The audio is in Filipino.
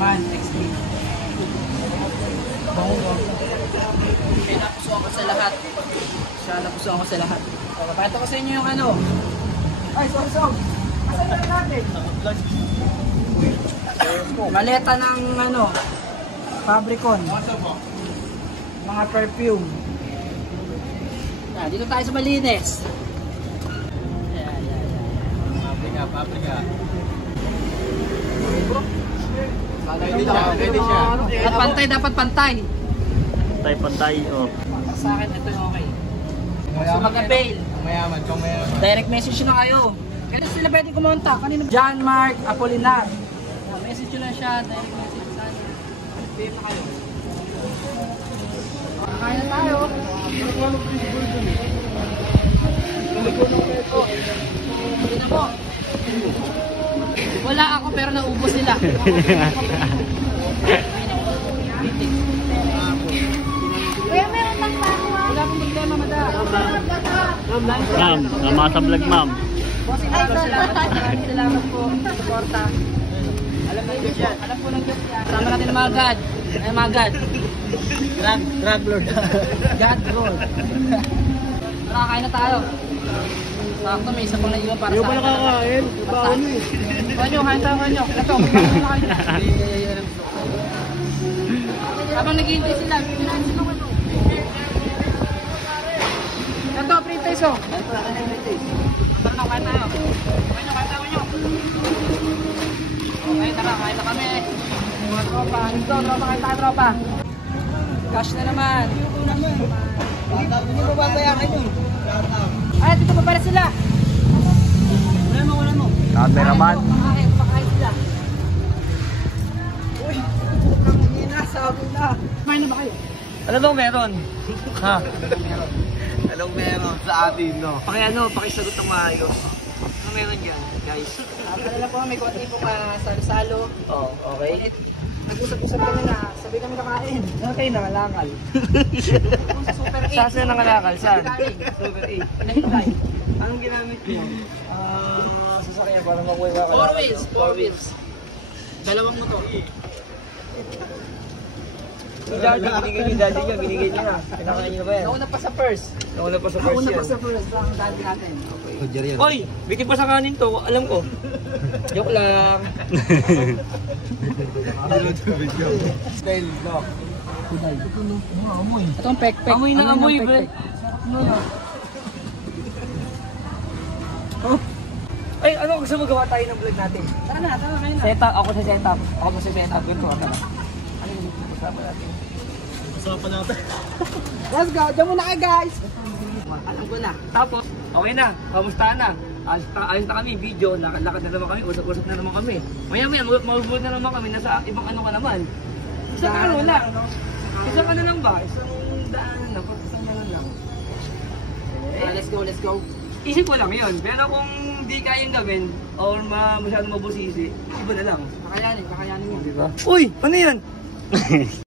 naman, XT. Kaya napuso ako sa lahat. Napuso ako sa lahat. So, papakita ko sa inyo yung ano. Ay, sorry. Asan na natin? Maleta ng ano, Fabricon. Mga perfume. Dito tayo sa Malines. Paprika. Pwede siya. Dapat pantay. Pantay, oh. Sa akin, ito yung okay. So mag-avail. Mayaman. Direct message na kayo. Kaya sila pwede kumonta. Kanina John Mark Apolinar. Message nyo lang siya. Direct message sana. PM na kayo. Kaya na tayo. Tignan mo. Wala ako pero naubos nila. Kuya, meron lang pa ako. Wala akong problema, madam. Ma'am, nama sa vlog, ma'am. Bossing, maraming salamat po. Suporta. Alam po ng Diyos yan. Sama natin ang mga God. Ay, mga God. Drug lord. God Lord. Tara, kain na tayo. Sakto, may isa pang naiwan para sa akin. Hindi pa nakakain. Baon eh. Kain tayo. Ito, magkakain na kayo. Habang naghihintay sila, bibigyan sila ko. Ito, pre-taste oh. Tara, kain tayo. Okay, tara, kain na kami. Mga tropa, dito, kain tayo, tropa. Cash na naman. Hindi pa babayaran yun. Ay, dito pa pala sila. Wala mo. Cameraman. Pakain sila. Uy, sabi na. Kumain na ba kayo? Ano bang meron? Ha? Anong meron sa atin, no? Pakisagot ng maayos. Ano meron dyan, guys? Alala po, may konti pong salo-salo. Oh, okay. Nag-usap-usap kami na, sabi kami kakain. Okay, nangalakal. Kung sa Super 8. Saan nangalakal? Saan? Kain. Super 8. Nahintay. Anong ginamit niyo? Sasakyan para makuha ka. 4 wheels. Dalawang motor. Daddy, binigay niyo daddy niya, binigay niya na. Kinakain niyo na ba yan? Nauna pa sa first. Nauna pa sa first Nauna yan. pa sa first. Ang daddy natin. Okay. Hoy, bitin pa sa kanin to, alam ko. Joke lang. Style block. Ito ang pek-pek. Amoy na amoy, pek-pek. Ay, ano gusto mo gawa tayo ng vlog natin? Tara na, kain na. Setup, ako sa setup. Ako sa setup. Ganito, ano? Ano yung usapan natin? Usapan natin. Let's go. Diyan muna kayo, guys. Alam ko na. Tapos, okay na. Kamusta na? Ayos na kami, video. Lakad na naman kami. Usap-usap na naman kami. Maya-maya, mag-upload na naman kami. Nasa ibang ano ka naman. Isang ano lang. Isang ano lang ba? Isang daanan lang. Isang ano lang. Let's go. Isip ko lang yun. Pero kung di kayang gawin or masyadong mabusisi, iba na lang. Kakayanin mo. Diba? Uy! Ano yan?